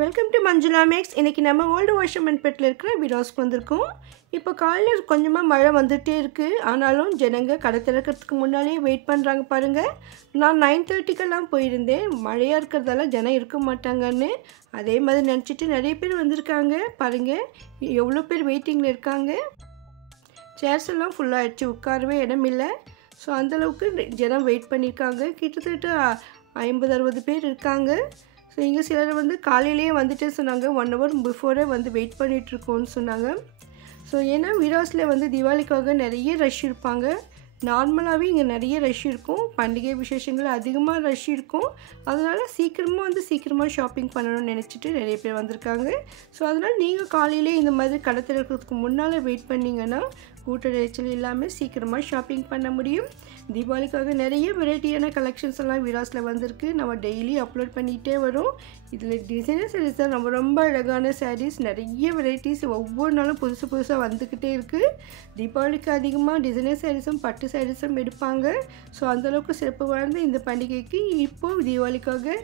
Welcome to Manjula maths. இன்றைக்கி நம்ம old வாஷர்மன்பேட்டில் இருக்கிற விராஸ்க்கு வந்திருக்கோம். இப்போ காலையில் கொஞ்சமாக மழை வந்துகிட்டே இருக்குது. ஆனாலும் ஜனங்க கடை திறக்கிறதுக்கு முன்னாலே வெயிட் பண்ணுறாங்க பாருங்கள். நான் 9:30க்கெல்லாம் போயிருந்தேன். மழையாக இருக்கிறதால ஜனம் இருக்க மாட்டாங்கன்னு அதே மாதிரி நினச்சிட்டு நிறைய பேர் வந்திருக்காங்க பாருங்கள். எவ்வளோ பேர் வெயிட்டிங்கில் இருக்காங்க. சேர்ஸ் எல்லாம் ஃபுல்லாகிடுச்சு, உட்காரவே இடம் இல்லை. ஸோ அந்தளவுக்கு ஜனம் வெயிட் பண்ணியிருக்காங்க. கிட்டத்தட்ட 50-60 பேர் இருக்காங்க. ஸோ இங்கே சிலர் வந்து காலையிலேயே வந்துட்டே சொன்னாங்க, 1 hour பிஃபோரே வந்து வெயிட் பண்ணிகிட்ருக்கோன்னு சொன்னாங்க. ஸோ ஏன்னா விராஸில் வந்து தீபாவளிக்காக நிறைய ரஷ் இருப்பாங்க. நார்மலாகவே இங்கே நிறைய ரஷ் இருக்கும். பண்டிகை விசேஷங்கள் அதிகமாக ரஷ் இருக்கும். அதனால் சீக்கிரமாக ஷாப்பிங் பண்ணணும்னு நினச்சிட்டு நிறைய பேர் வந்திருக்காங்க. ஸோ அதனால் நீங்கள் காலையிலே இந்த மாதிரி கடை திறக்கிறதுக்கு முன்னால் வெயிட் பண்ணிங்கன்னா கூட்ட நெரிச்சல் இல்லாமல் சீக்கிரமாக ஷாப்பிங் பண்ண முடியும். தீபாவளிக்காக நிறைய வெரைட்டியான கலெக்ஷன்ஸ் எல்லாம் விராஸில் வந்திருக்கு. நம்ம டெய்லி அப்லோட் பண்ணிகிட்டே வரும். இதில் டிசைனர் சாரீஸ் தான் ரொம்ப அழகான சாரீஸ், நிறைய வெரைட்டிஸ் ஒவ்வொரு நாளும் புதுசாக வந்துக்கிட்டே இருக்குது. தீபாவளிக்கு அதிகமாக டிசைனர் சாரீஸும் பட்டு சாரீஸும் எடுப்பாங்க. ஸோ அந்தளவுக்கு சிறப்பு வாழ்ந்த இந்த பண்டிகைக்கு இப்போது தீபாவளிக்காக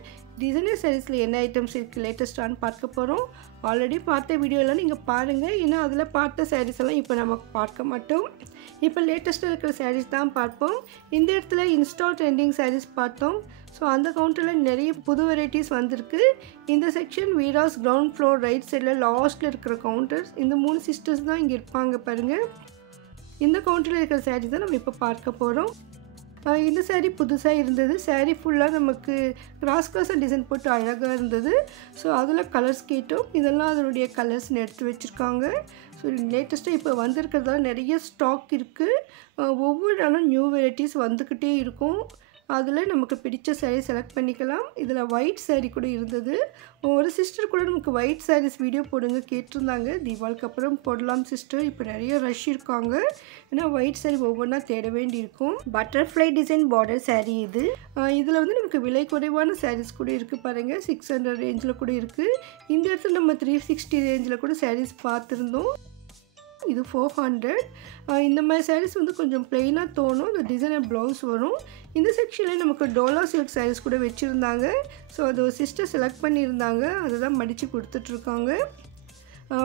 டிசைனர் சாரீஸில் என்ன ஐட்டம்ஸ் இருக்குது லேட்டஸ்ட்டானு பார்க்க போகிறோம். ஆல்ரெடி பார்த்த வீடியோலாம் நீங்கள் பாருங்கள். ஏன்னா அதில் பார்த்த சாரீஸ் எல்லாம் இப்போ நம்ம பார்க்க மாட்டோம். இப்போ லேட்டஸ்ட்டாக இருக்கிற சாரீஸ் தான் பார்ப்போம். இந்த இடத்துல இன்ஸ்டா ட்ரெண்டிங் சாரீஸ் பார்த்தோம். ஸோ அந்த கவுண்டரில் நிறைய புது வெரைட்டிஸ் வந்திருக்கு. இந்த section Veeras ground floor right சைடில் லாஸ்ட்டில் இருக்கிற கவுண்டர்ஸ். இந்த 3 சிஸ்டர்ஸ் தான் இங்கே இருப்பாங்க பாருங்கள். இந்த கவுண்டரில் இருக்கிற சாரீஸ் தான் நம்ம இப்போ பார்க்க போகிறோம். இந்த சாரீ புதுசாக இருந்தது. சாரீ ஃபுல்லாக நமக்கு கிராஸ் டிசைன் போட்டு அழகாக இருந்தது. ஸோ அதில் கலர்ஸ் கேட்டோம். இதெல்லாம் அதனுடைய கலர்ஸ்னு எடுத்து வச்சுருக்காங்க. ஸோ லேட்டஸ்ட்டாக இப்போ வந்திருக்கிறதால நிறைய ஸ்டாக் இருக்குது. ஒவ்வொரு நாளும் நியூ வெரைட்டிஸ் வந்துக்கிட்டே இருக்கும். அதில் நமக்கு பிடிச்ச சாரீ செலக்ட் பண்ணிக்கலாம். இதில் ஒயிட் சாரீ கூட இருந்தது. ஒரு சிஸ்டர் கூட நமக்கு ஒயிட் சாரீஸ் வீடியோ போடுங்க கேட்டிருந்தாங்க. தீபாவளிக்கு அப்புறம் போடலாம் சிஸ்டர், இப்போ நிறைய ரஷ் இருக்காங்க. ஏன்னா ஒயிட் சாரீ ஒவ்வொன்றா தேட வேண்டி இருக்கும். பட்டர்ஃப்ளை டிசைன் பார்டர் சாரீ இது. இதில் வந்து நமக்கு விலை குறைவான சாரீஸ் கூட இருக்குது பாருங்கள். 600 ரேஞ்சில் கூட இருக்குது. இந்த இடத்துல நம்ம 360 ரேஞ்சில் கூட சாரீஸ் பார்த்துருந்தோம். இது 400. இந்த மாதிரி சாரீஸ் வந்து கொஞ்சம் ப்ளெயினாக தோணும். இந்த டிசைனர் ப்ளவுஸ் வரும். இந்த செக்ஷனில் நமக்கு டோலா சில்க் சாரீஸ் கூட வச்சுருந்தாங்க. ஸோ அது ஒரு சிஸ்டர் செலக்ட் பண்ணியிருந்தாங்க. அதை தான் மடித்து கொடுத்துட்ருக்காங்க.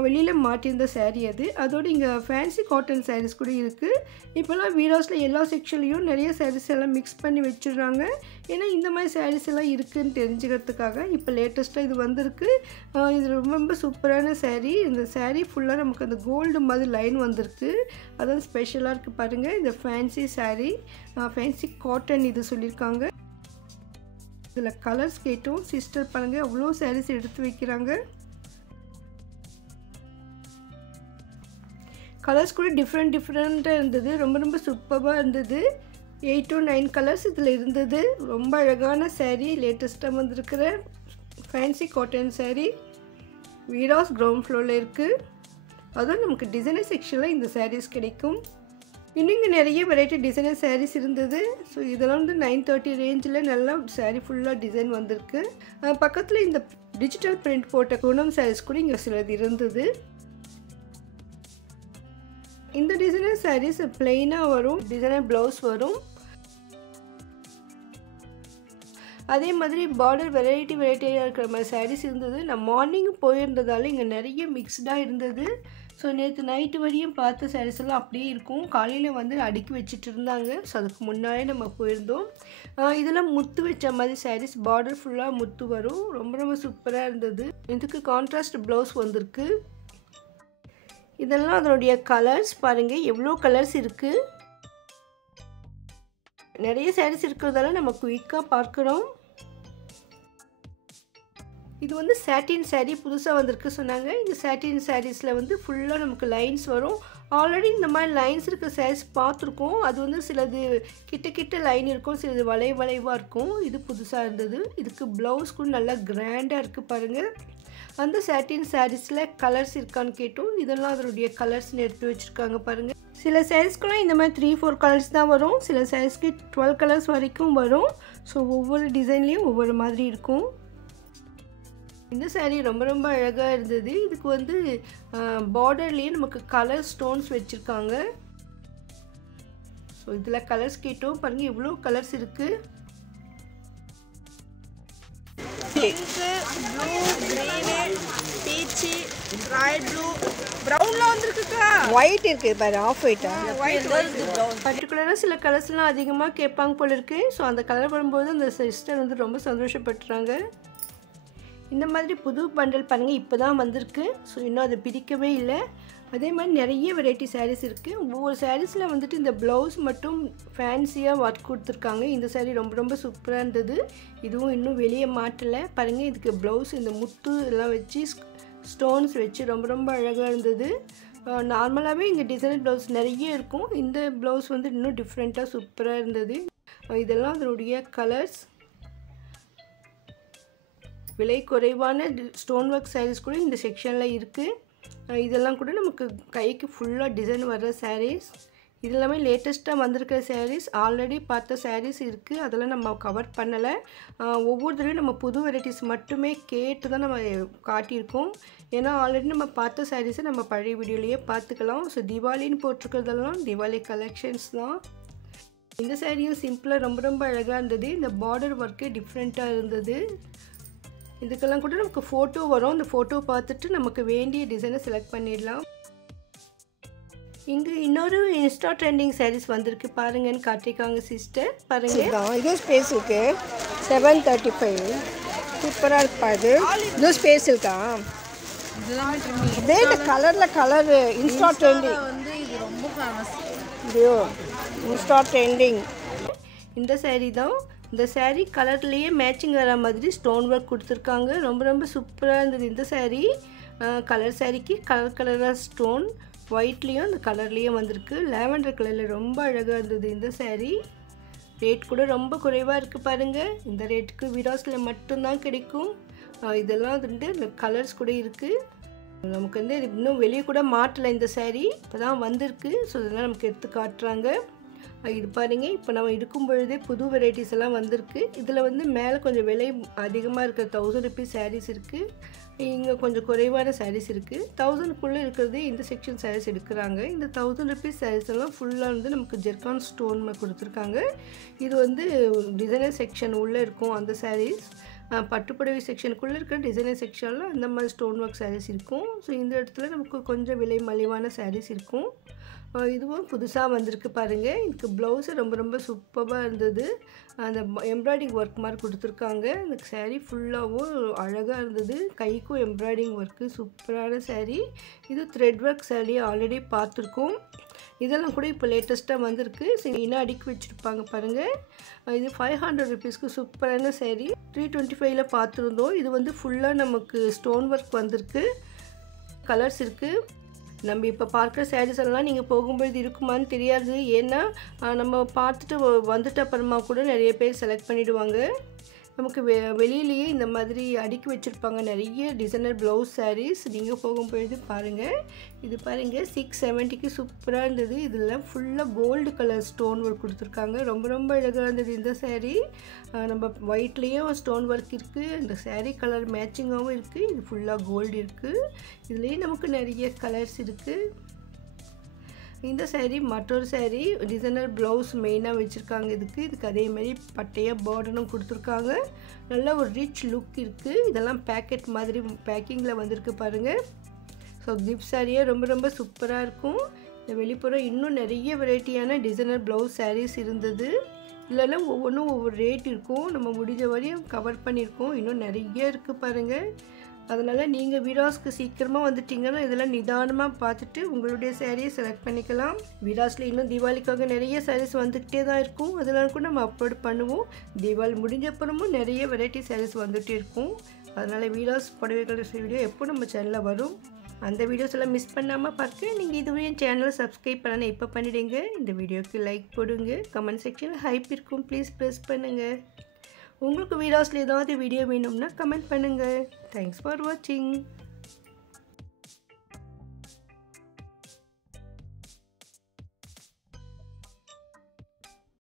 வெளியில் மாட்டியிருந்த சாரீ அது. அதோடு இங்கே ஃபேன்சி காட்டன் சாரீஸ் கூட இருக்குது. இப்போல்லாம் வீராஸில் எல்லா செக்ஷன்லேயும் நிறைய சாரீஸ் எல்லாம் மிக்ஸ் பண்ணி வச்சுடுறாங்க. ஏன்னா இந்த மாதிரி சாரீஸ் எல்லாம் இருக்குதுன்னு தெரிஞ்சுக்கிறதுக்காக இப்போ லேட்டஸ்ட்டாக இது வந்திருக்கு. இது ரொம்ப சூப்பரான சாரீ. இந்த சாரீ ஃபுல்லாக நமக்கு அந்த கோல்டு மாதிரி லைன் வந்திருக்கு. அதாவது ஸ்பெஷலாக இருக்குது பாருங்கள். இந்த ஃபேன்சி சாரீ, ஃபேன்சி காட்டன் இது சொல்லியிருக்காங்க. இதில் கலர்ஸ் கேட்டோம். சிஸ்டர் பாருங்கள் அவ்வளோ சாரீஸ் எடுத்து வைக்கிறாங்க. கலர்ஸ் கூட டிஃப்ரெண்ட்டாக இருந்தது. ரொம்ப சூப்பராக இருந்தது. 8 to 9 கலர்ஸ் இதில் இருந்தது. ரொம்ப அழகான சாரீ. லேட்டஸ்ட்டாக வந்திருக்கிற fancy cotton sari Veeras ground ஃப்ளோரில் இருக்குது. அதுவும் நமக்கு டிசைனர் செக்ஷனில் இந்த சாரீஸ் கிடைக்கும். இன்னும் இங்கே நிறைய வெரைட்டி டிசைனர் சாரீஸ் இருந்தது. ஸோ இதெல்லாம் வந்து 930 ரேஞ்சில் நல்லா சாரீ ஃபுல்லாக டிசைன் வந்திருக்கு. பக்கத்தில் இந்த டிஜிட்டல் பிரிண்ட் போட்ட பூனம் சாரீஸ் கூட இங்கே சிலது இருந்தது. இந்த டிசைனர் சாரீஸ் பிளெயினாக வரும். டிசைனர் ப்ளவுஸ் வரும். அதே மாதிரி பார்டர் வெரைட்டியாக இருக்கிற மாதிரி சாரீஸ் இருந்தது. நான் மார்னிங் போயிருந்ததால் இங்கே நிறைய மிக்ஸ்டாக இருந்தது. ஸோ நேற்று நைட்டு வரையும் பார்த்த சாரீஸ் எல்லாம் அப்படியே இருக்கும். காலையில் வந்து அடுக்கி வச்சுட்டு இருந்தாங்க. ஸோ அதுக்கு முன்னாடியே நம்ம போயிருந்தோம். இதெல்லாம் முத்து வச்ச மாதிரி சாரீஸ். பார்டர் ஃபுல்லாக முத்து வரும். ரொம்ப சூப்பராக இருந்தது. இதுக்கு கான்ட்ராஸ்ட் ப்ளவுஸ் வந்திருக்கு. இதெல்லாம் அதனுடைய கலர்ஸ் பாருங்கள், எவ்வளோ கலர்ஸ் இருக்குது. நிறைய சாரீஸ் இருக்கிறதால நம்ம குயிக்காக பார்க்குறோம். இது வந்து சாட்டின் சாரீ புதுசாக வந்திருக்கு சொன்னாங்க. இந்த சாட்டின் சாரீஸில் வந்து ஃபுல்லாக நமக்கு லைன்ஸ் வரும். ஆல்ரெடி இந்த மாதிரி லைன்ஸ் இருக்கிற சாரீஸ் பார்த்துருக்கோம். அது வந்து சிலது கிட்ட லைன் இருக்கும், சிலது வளைவாக இருக்கும். இது புதுசாக இருந்தது. இதுக்கு ப்ளவுஸ் கூட நல்லா கிராண்டாக இருக்குது பாருங்கள். அந்த சாட்டின் சாரீஸில் கலர்ஸ் இருக்கான்னு கேட்டோம். இதெல்லாம் அதனுடைய கலர்ஸ்னு எடுத்து வச்சுருக்காங்க பாருங்கள். சில சாரீஸ்க்குலாம் இந்த மாதிரி 3-4 கலர்ஸ் தான் வரும். சில சாரீஸ்க்கு 12 கலர்ஸ் வரைக்கும் வரும். ஸோ ஒவ்வொரு டிசைன்லேயும் ஒவ்வொரு மாதிரி இருக்கும். இந்த சாரீ ரொம்ப அழகாக இருந்தது. இதுக்கு வந்து பார்டர்லேயே நமக்கு கலர் ஸ்டோன்ஸ் வச்சுருக்காங்க. ஸோ இதில் கலர்ஸ் கேட்டோம் பாருங்கள், எவ்வளோ கலர்ஸ் இருக்குது. Pink, blue, green, white blue ப்ரௌன்ல வந்திருக்குக்கா. ஒயிட் இருக்கு பாரு, ஆஃப் ஒயிட்டா. White brown. பர்டிகுலராக சில கலர்ஸ்லாம் அதிகமாக கேட்பாங்க போல இருக்கு. ஸோ அந்த கலர் வரும்போது அந்த சிஸ்டர் வந்து ரொம்ப சந்தோஷப்பட்டுறாங்க. இந்த மாதிரி புது பண்டல் பாருங்கள் இப்போ தான் வந்திருக்கு. ஸோ இன்னும் அதை பிரிக்கவே இல்லை. அதே மாதிரி நிறைய வெரைட்டி சாரீஸ் இருக்குது. ஒவ்வொரு சாரீஸில் வந்துட்டு இந்த ப்ளவுஸ் மட்டும் ஃபேன்சியாக ஒர்க் கொடுத்துருக்காங்க. இந்த சாரீ ரொம்ப ரொம்ப சூப்பராக இருந்தது. இதுவும் இன்னும் வெளியே மாட்டலை பாருங்கள். இதுக்கு ப்ளவுஸ் இந்த முத்து எல்லாம் வச்சு ஸ்டோன்ஸ் வச்சு ரொம்ப ரொம்ப அழகாக இருந்தது. நார்மலாகவே இங்கே டிசைனர் ப்ளவுஸ் நிறைய இருக்கும். இந்த ப்ளவுஸ் வந்து இன்னும் டிஃப்ரெண்ட்டாக சூப்பராக இருந்தது. இதெல்லாம் அதனுடைய கலர்ஸ். விலை குறைவான ஸ்டோன் ஒர்க் சாரீஸ் கூட இந்த செக்ஷனில் இருக்குது. இதெல்லாம் கூட நமக்கு கைக்கு ஃபுல்லாக டிசைன் வர்ற சாரீஸ். இது எல்லாமே லேட்டஸ்ட்டாக வந்திருக்கிற சாரீஸ். ஆல்ரெடி பார்த்த சாரீஸ் இருக்குது, அதெல்லாம் நம்ம கவர் பண்ணலை. ஒவ்வொரு தடவையும் நம்ம புது வெரைட்டிஸ் மட்டுமே கேட்டு தான் நம்ம காட்டியிருக்கோம். ஏன்னா ஆல்ரெடி நம்ம பார்த்த சாரீஸை நம்ம பழைய வீடியோலேயே பார்த்துக்கலாம். ஸோ தீபாவளின்னு போட்டிருக்கிறதெல்லாம் தீபாவளி கலெக்ஷன்ஸ் தான். இந்த சாரியும் சிம்பிளாக ரொம்ப ரொம்ப அழகாக இருந்தது. இந்த பார்டர் ஒர்க்கு டிஃப்ரெண்ட்டாக இருந்தது. இதுக்கெல்லாம் கூட நமக்கு ஃபோட்டோ வரும். அந்த ஃபோட்டோ பார்த்துட்டு நமக்கு வேண்டிய டிசைனை செலக்ட் பண்ணிடலாம். இங்கே இன்னொரு இன்ஸ்டா ட்ரெண்டிங் சாரீஸ் வந்திருக்கு பாருங்கன்னு காட்டியிருக்காங்க சிஸ்டர். பாருங்கள், இதுவும் ஸ்பேஸ் இருக்கு. 735 சூப்பராக இருப்பாது. இதுவும் ஸ்பேஸ் இருக்கா? இதே இந்த கலரில் கலர் இன்ஸ்டா ட்ரெண்டிங் வந்து இது ரொம்ப ஃபேமஸ். இதுயோ Insta trending. இந்த சாரீ தான். இந்த சாரீ கலர்லேயே மேட்சிங் வர மாதிரி ஸ்டோன் ஒர்க் கொடுத்துருக்காங்க. ரொம்ப ரொம்ப சூப்பராக இருந்தது இந்த சாரீ. கலர் சாரீக்கு கலராக ஸ்டோன் ஒயிட்லேயும் அந்த கலர்லேயும் வந்திருக்கு. லாவெண்டர் கலரில் ரொம்ப அழகாக இருந்தது இந்த சாரீ. ரேட் கூட ரொம்ப குறைவாக இருக்குது பாருங்கள். இந்த ரேட்டுக்கு விராஸில் மட்டும்தான் கிடைக்கும். இதெல்லாம் வந்து இந்த கலர்ஸ் கூட இருக்குது. நமக்கு வந்து இன்னும் வெளியே கூட மாட்டலை இந்த சாரீ. இப்போ தான் வந்திருக்கு. ஸோ இதெல்லாம் நமக்கு எடுத்து காட்டுறாங்க. இது பாருங்கள், இப்போ நம்ம இருக்கும் பொழுதே புது வெரைட்டிஸ் எல்லாம் வந்திருக்கு. இதில் வந்து மேலே கொஞ்சம் விலை அதிகமாக இருக்கிற 1000 ருபீஸ் சாரீஸ் இருக்குது. இங்கே கொஞ்சம் குறைவான சாரீஸ் இருக்குது. 1000க்குள்ளே இருக்கிறது இந்த செக்ஷன் சாரீஸ் எடுக்கிறாங்க. இந்த 1000 ருபீஸ் சாரீஸ் எல்லாம் ஃபுல்லாக வந்து நமக்கு ஜெர்கான் ஸ்டோன் கொடுத்துருக்காங்க. இது வந்து டிசைனர் செக்ஷன் உள்ளே இருக்கும் அந்த சாரீஸ். பட்டுப்புடவை செக்ஷனுக்குள்ளே இருக்கிற டிசைனர் செக்ஷனில் அந்த மாதிரி ஸ்டோன் ஒர்க் சாரீஸ் இருக்கும். ஸோ இந்த இடத்துல நமக்கு கொஞ்சம் விலை மலிவான சாரீஸ் இருக்கும். இதுவும் புதுசாக வந்திருக்கு பாருங்கள். இதுக்கு ப்ளவுஸு ரொம்ப ரொம்ப சூப்பராக இருந்தது. அந்த எம்ப்ராய்டிங் ஒர்க் மாதிரி கொடுத்துருக்காங்க. இந்த சாரீ ஃபுல்லாகவும் அழகாக இருந்தது. கைக்கும் எம்ப்ராய்டிங் ஒர்க்கு சூப்பரான சாரீ. இது த்ரெட் ஒர்க் சாரீ ஆல்ரெடி பார்த்துருக்கோம். இதெல்லாம் கூட இப்போ லேட்டஸ்ட்டாக வந்திருக்கு. இன்னும் அடுக்கி வச்சுருப்பாங்க பாருங்கள். இது 500 ருபீஸ்க்கு சூப்பரான சாரீ. 325ல் பார்த்துருந்தோம். இது வந்து ஃபுல்லாக நமக்கு ஸ்டோன் ஒர்க் வந்திருக்கு. கலர்ஸ் இருக்குது. நம்ம இப்போ பார்க்குற சாரீஸ் எல்லாம் நீங்கள் போகும்பொழுது இருக்குமான்னு தெரியாது. ஏன்னா நம்ம பார்த்துட்டு வந்துட்ட அப்புறமா கூட நிறைய பேர் செலக்ட் பண்ணிவிடுவாங்க. நமக்கு வெளியிலேயே இந்த மாதிரி அடுக்கி வச்சுருப்பாங்க நிறைய டிசைனர் ப்ளவுஸ் சாரீஸ். நீங்கள் போகும்பொழுது பாருங்கள். இது பாருங்கள் 670க்கு சூப்பராக இருந்தது. இதில் ஃபுல்லாக கோல்டு கலர் ஸ்டோன் ஒர்க் கொடுத்துருக்காங்க. ரொம்ப ரொம்ப அழகாக இருந்தது இந்த சாரீ. நம்ம ஒயிட்லேயும் ஸ்டோன் ஒர்க் இருக்குது. இந்த சாரீ கலர் மேட்சிங்காகவும் இருக்குது. இது ஃபுல்லாக கோல்டு இருக்குது. இதுலேயே நமக்கு நிறைய கலர்ஸ் இருக்குது. இந்த சாரீ மற்றொரு சாரீ டிசைனர் ப்ளவுஸ் மெயினாக வச்சுருக்காங்க. இதுக்கு அதே மாதிரி பட்டையாக பார்டரும் கொடுத்துருக்காங்க. நல்ல ஒரு ரிச் லுக் இருக்குது. இதெல்லாம் பேக்கெட் மாதிரி பேக்கிங்கில் வந்திருக்கு பாருங்கள். ஸோ கிஃப்ட் சாரியே ரொம்ப ரொம்ப சூப்பராக இருக்கும். இந்த வெளிப்புறம் இன்னும் நிறைய வெரைட்டியான டிசைனர் ப்ளவுஸ் சாரீஸ் இருந்தது. இல்லைன்னா ஒவ்வொன்றும் ஒவ்வொரு ரேட் இருக்கும். நம்ம முடிஞ்ச வரையும் கவர் பண்ணியிருக்கோம். இன்னும் நிறைய இருக்குது பாருங்கள். அதனால் நீங்கள் விராஸ்க்கு சீக்கிரமாக வந்துட்டிங்கன்னா இதெல்லாம் நிதானமாக பார்த்துட்டு உங்களுடைய சாரியை செலக்ட் பண்ணிக்கலாம். விராஸில் இன்னும் தீபாவளிக்காக நிறைய சாரீஸ் வந்துக்கிட்டே தான் இருக்கும். அதெல்லாம் கூட நம்ம அப்லோட் பண்ணுவோம். தீபாவளி முடிஞ்ச அப்புறமும் நிறைய வெரைட்டி சாரீஸ் வந்துகிட்டே இருக்கும். அதனால் விராஸ் புடவைகள் வீடியோ எப்போ நம்ம சேனலில் வரும். அந்த வீடியோஸ் எல்லாம் மிஸ் பண்ணாமல் பார்க்க நீங்கள் இதுவே என் சேனலை சப்ஸ்கிரைப் பண்ணணும். இப்போ பண்ணிவிடுங்க. இந்த வீடியோக்கு லைக் போடுங்க. கமெண்ட் செக்ஷனில் ஹைப் இருக்கும், ப்ளீஸ் ப்ரெஸ் பண்ணுங்கள். உங்களுக்கு விராஸில் ஏதாவது வீடியோ வேணும்னா கமெண்ட் பண்ணுங்கள். தேங்க்ஸ் ஃபார் வாட்சிங்.